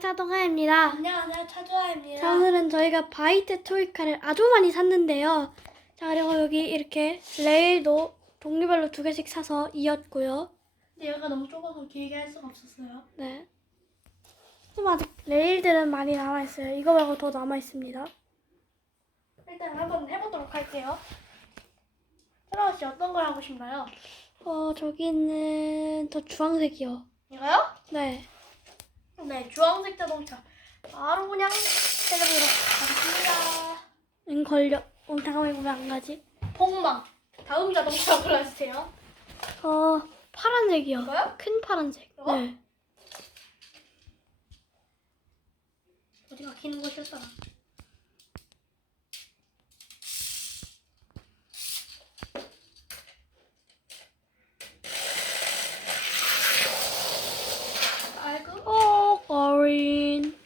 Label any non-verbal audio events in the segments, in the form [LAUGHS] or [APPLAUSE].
자동화입니다. 안녕하세요, 차주아입니다. 자, 오늘은 저희가 바이트 토이카를 아주 많이 샀는데요. 자, 그리고 여기 이렇게 레일도 종류별로 두 개씩 사서 이었고요. 근데 여기가 너무 좁아서 길게 할 수가 없었어요. 네. 좀 아직 레일들은 많이 남아있어요. 이거 말고 더 남아있습니다. 일단 한번 해보도록 할게요. 차라우 씨 어떤 걸 하고 싶나요? 어, 저기는 저 주황색이요. 이거요? 네. 네, 주황색 자동차. 바로 그냥 해보도록 하겠습니다. 응, 걸려. 어, 잠깐만, 이거 왜 안 가지? 폭망. 다음 자동차 골라주세요. 어, 파란색이요. 이거요? 큰 파란색. 이거? 네. 어디 막히는 곳이었더라. 아이고. 어, 어린.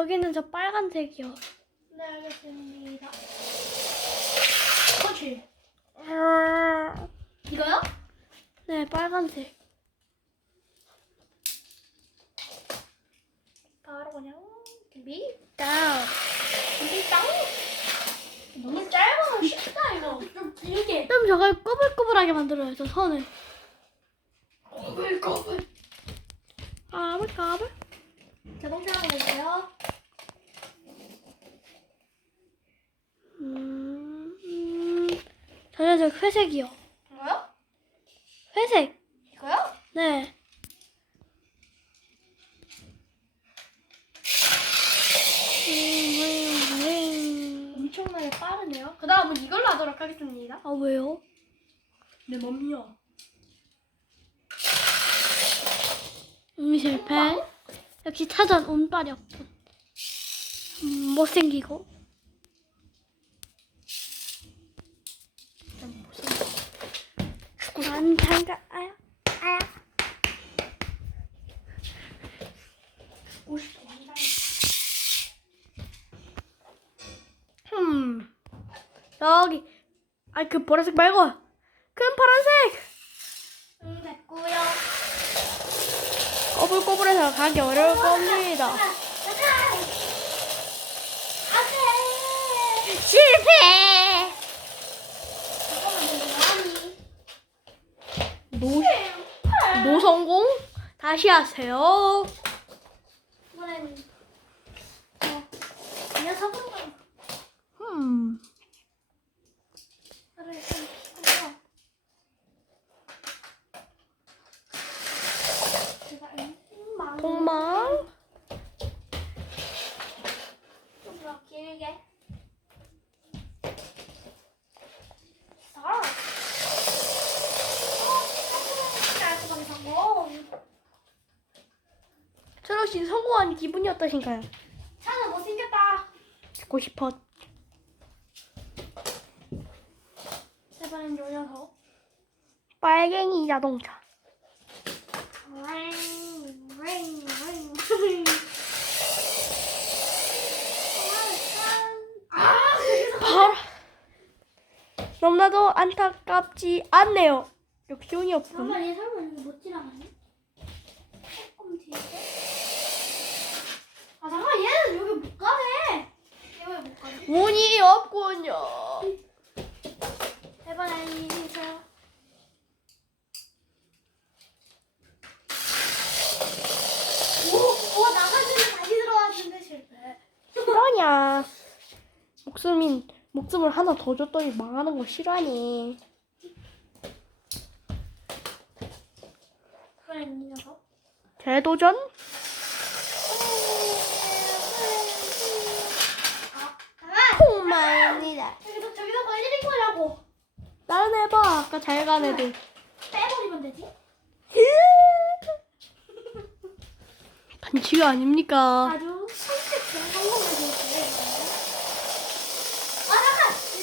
저기는 저 빨간색이요. 네, 알겠습니다. 그렇지. 이거요? 네, 빨간색. 바로 그냥 준비. 다운. 준비 땅. 너무 짧아서 쉽다 이거. 좀 길게. 좀 저걸 꼬불꼬불하게 만들어요, 저 선을. 꼬불꼬불. 까불까불. 자동차 하나 볼게요. 음, 음. 저 회색이요. 이거요? 회색. 이거요? 네. 엄청나게 빠르네요. 그 다음은 이걸로 하도록 하겠습니다. 아, 왜요? 내 몸이요. 음, 실패. 역시 차전 운빨이 없군. 음, 못생기고. 난 장가, 아야, 아야. 50도 한다. 음. 여기. 아, 그 보라색 말고. 큰 파란색. 응, 됐고요. 꼬불꼬불해서 가기 어려울 겁니다. 실패! 잠깐만, 노, 노성공? 다시 하세요. 이번엔 어, 사보는 거야. 음. 나를 좀 하면 제가 음, 동망. 좀더 길게. 자. 어, 깔끔하게 성공. 씨 성공한 기분이 어떠신가요? 차는 못생겼다. 듣고 싶어. 제발은 요 녀석. 빨갱이 자동차. 아, 바로. 너무나도 안타깝지 않네요. 역시 운이 없군. 잠깐만, 얘 설마 이거 못 지나가니? 조금 뒤에. 아, 잠깐만, 얘는 여기 못 가네. 얘 왜 못 가지? 운이 없군요. 이번엔 이기서. 오, 오, 나가지는 다시 들어왔는데 실패. 그러냐. 목숨인, 목숨을 하나 더 줬더니 망하는 거 싫어하니. 그럼 이 녀석. 재도전? 아, 잠깐! 폭망입니다. 저기서, 저기서 걸리는 거냐고. 다른 해봐. 아까 잘 간 애들. 빼버리면 되지. [LAUGHS] 반칙이 아닙니까? 아주 성공을 보여주네. 아,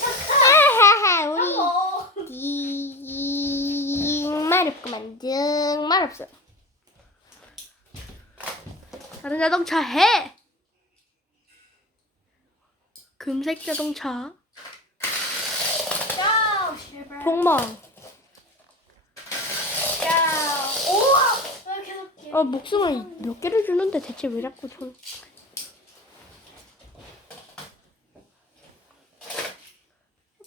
잠깐! 우리 성공! 정말 없구만. 정말 없어. 다른 자동차 해! 금색 자동차. 자, 실패. 폭망. 자, 아 목숨을 몇 개를 주는데 대체 왜 자꾸 저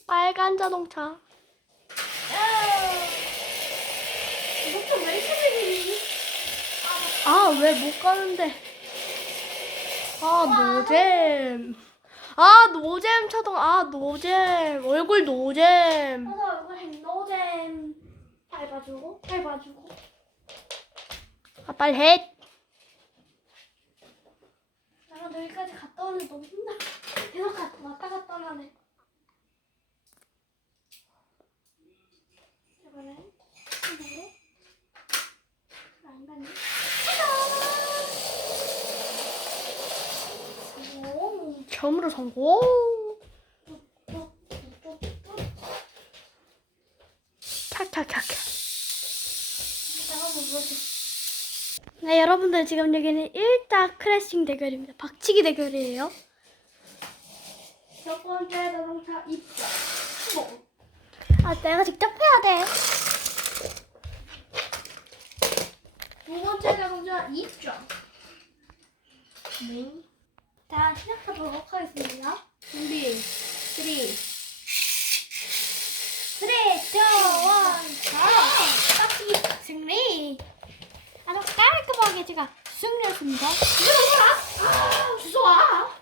빨간 자동차 목좀 왜 이렇게 느리니? 아 왜 못 가는데 아 노잼 아 노잼 차동 아 노잼 얼굴 노잼. 맞아 이거 행노잼. 밟아주고 밟아주고. 아 빨리 해. 나랑 여기까지 갔다 오는데 너무 힘들어. 계속 갔다 왔다 갔다 하네 이번엔 이대로 안 가네 짜잔 오 처음으로 성공 캬캬캬캬 네 여러분들 지금 여기는 1타 크래싱 대결입니다. 박치기 대결이에요. 첫 번째 자동차 입장 뭐아 내가 직접 해야 돼. 두 번째 자동차 입장 네. 자 시작해보도록 하겠습니다. 준비 3 3, 2, 1, 딱 승리. 아주 깔끔하게 제가 승리했습니다. 주소라 아 주소와.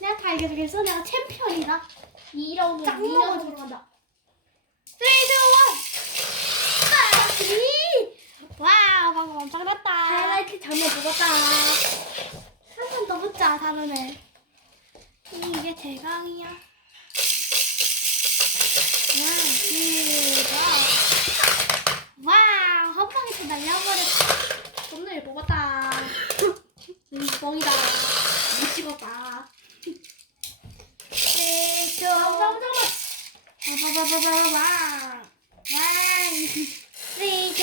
내가 다 이겨주겠어. 내가 챔피언이다. 2라운드 짱 2라운드 먹어줘. 들어간다. 3, 2, 1 와우 방금 엄청 났다. 하이라이트 장면 보겠다 한판 더 붙자 다음에. 음, 이게 대강이야. 하나 둘셋. 와우. 한 방에 다 날려버렸다. 오늘 먹었다. 음, 뻥이다. 못 찍었다. 저 한방정은 바바바바바바 와 3, 2,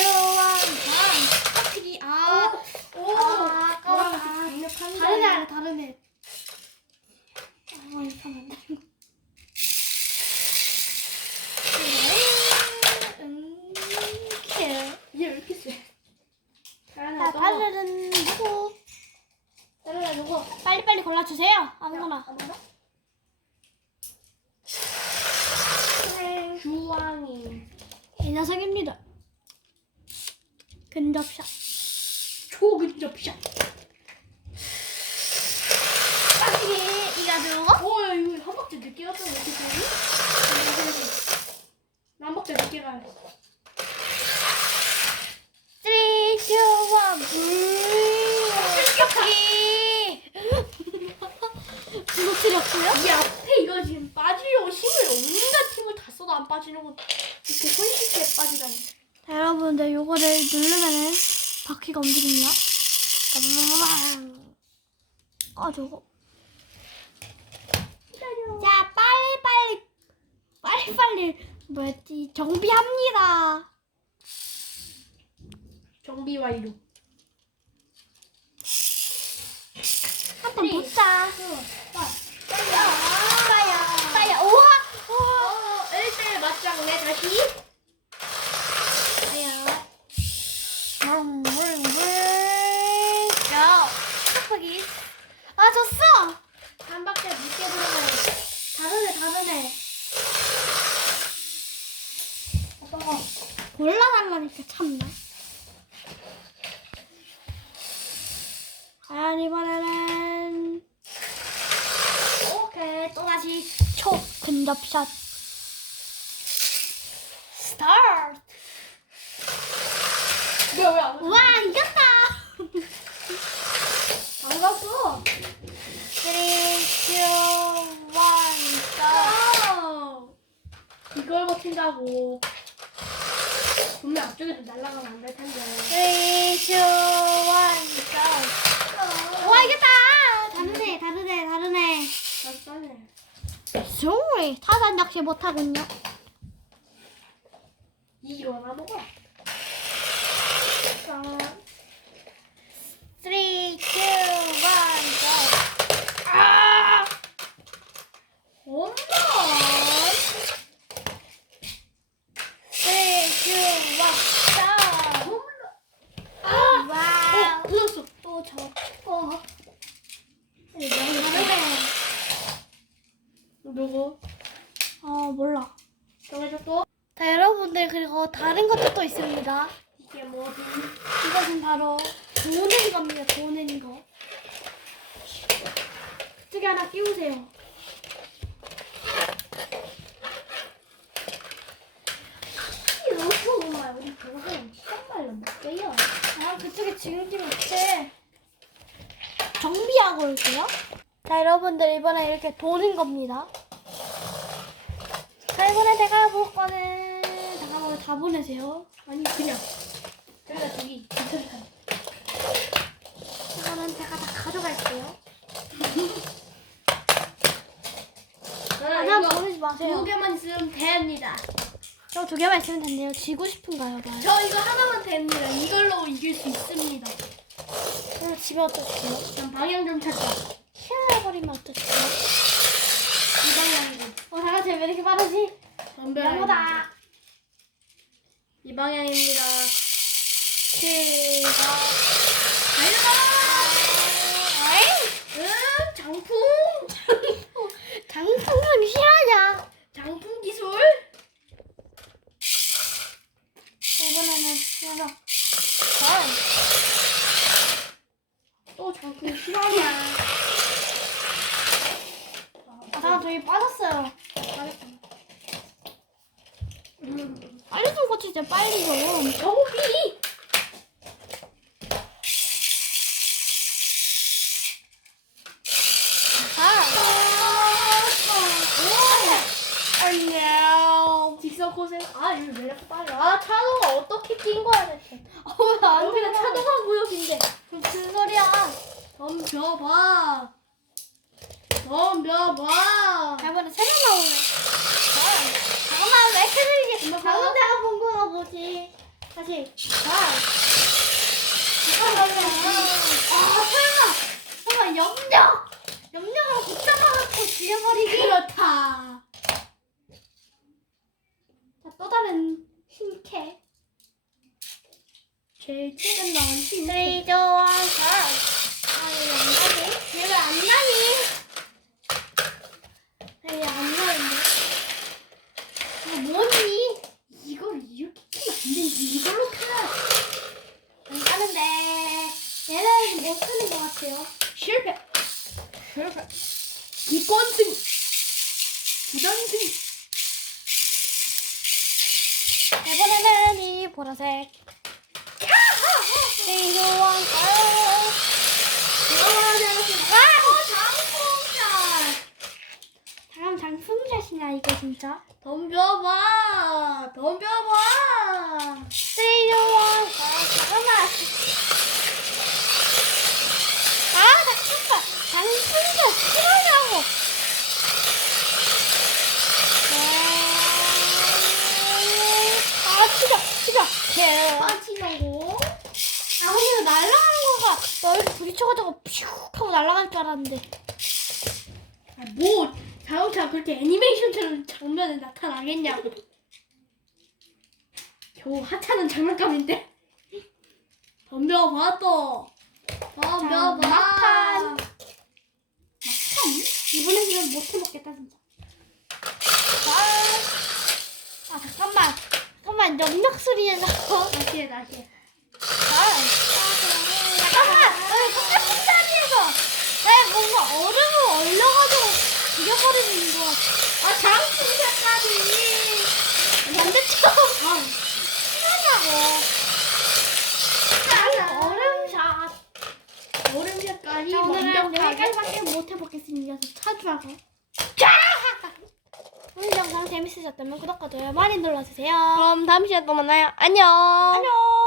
녀석입니다. 근접샷. 초근접샷. 빠지기 이가지고 오, 야, 이거 한 박자 늦게 갔잖아. 어떻게 되지? 한 박자 늦게 가네. 3, 2, 1 불격하기 부러뜨렸고요. 이 앞에 이거 지금 빠지려고 힘을 온갖 힘을 다 써도 안 빠지는 거 이렇게 손쉽게 빠지다니. 자 여러분들 요거를 누르면은 바퀴가 움직입니다. 아 저거. 자 빨리 빨리 빨리 빨리. 뭐였지 정비합니다. 정비 완료. 한번 네. 보자. 빠야. 빠야 빠야 우와 우와 어, 1대 맞짱 내 다시. 빠야 자 팍팍이 아 졌어 한 박자 늦게 들어가네. 다른 애, 다른 애. 어떤 거? 골라달라니까 참나. 과연 이번에는 오케이, 또 다시. 초 근접샷 스타트. 내가 왜안 우와 이겼다. [LAUGHS] 안 갔어? 3, 2, 1, 아! 이걸 버틴다고. 분명 앞쪽에도 날아가면 안 될 텐데. 3, 2, 1, 우와 이겼다. 다른 애 다른 애 다른 애. 낯싸네. Sorry 타산 역시 못하군요. 이거나 먹어. 짠. 3, 2, 1, go. 아! 홈런! 3, 2, 1, go. 홈런! 아! 있습니다. 이게 뭐지? 이것은 바로 도는 겁니다. 도는 거. 저기 하나 끼우세요. 이렇게 오면 우리 그거는 정말로 못돼요. 아, 그쪽에 끼면 어때? 정비하고 올게요. 자, 여러분들 이번에 이렇게 도는 겁니다. 자, 이번에 제가 볼 거는 잠깐만 다 보내세요. 아니 그냥 저기가 저기 가. 이거는 제가 다 가져갈게요. 아, 나 보내지 마세요. 두 개만 있으면 됩니다. 저 두 개만 있으면 된대요. 지고 싶은가요, 봐요. 저 이거 하나만 됩니다. 이걸로 이길 수 있습니다. 그럼 집에 어떡해요? 전 방향 좀 찾자. 킬해버리면 어떡해요? 이 방향이고. 어, 잠깐 쟤왜 이렇게 빠르지? 덤벼. 양보다. 이 방향입니다. 킬가. 달려라! 응, 장풍. 장풍은 실화냐? 장풍 기술. 이번에는 이거. 또 장풍 실화냐? 아, 잠깐 저기 빠졌어요. 음. 빨리 좀 고치자, 빨리 좀. 정비. 아. 안녕. 직선 고생. 아, 이거 왜 이렇게 빨라? 아, 차도가 어떻게 낀 거야, 대체? 어, 왜안 여기가 차도가 구역인데. 무슨 소리야? 덤벼봐. 덤벼봐. 이번에 새로 나오네. 잠깐만, 왜 이렇게 느리게. 방금 내가 본 보지. 다시. 아, 잠깐만요. 아, 설마. 설마 염력. 염력으로 붙잡아놓고 죽여버리기. 그렇다. 자, 또 다른 흰캐. 제일 최근 나온 신. 세이저와 살. 아, 이거 안 나지? 얘가 안 나니? 얘안 나는데. 이거 뭐니? 이걸 이렇게 끼면 안 되지. 이걸로 타야 안 가는데. 얘는 못 쓰는 것 같아요. 실패. 실패. 기권승. 부단승. 보라색. 다음 장풍샷이냐, 이거 진짜? 덤벼봐. 덤벼봐. 잠깐만. 아, 나 잠깐. 장풍샷 싫어하냐고. 아, 치자, 치자. 개. 빠지라고. 아, 근데 날아가는 거가 널 부딪혀가지고 퓨 하고 날아갈 줄 알았는데. 아, 뭐 자동차 그렇게 애니메이션처럼 장면에 나타나겠냐고. 겨우 하찮은 장난감인데. 덤벼봐 또. 덤벼봐. 자, 막판. 참, 이번엔 그냥 못 해먹겠다, 진짜. 아, 아 잠깐만. 잠깐만, 영역 소리가 나고. 다시 해 다시 해. 아, 잠깐만. 어, 똑같은 자리에서. 왜 뭔가 얼음을 얼려가지고 죽여버리는 거. 아 장풍샷까지. 반대처럼 아, 하냐고. 얼음 샷. 얼음샷까지 자, 오늘은 완벽하게. 여기까지밖에 못 해보겠습니다. 차주하고. 오늘 영상 재밌으셨다면 구독과 좋아요 많이 눌러주세요. 그럼 다음 시간에 또 만나요. 안녕. 안녕.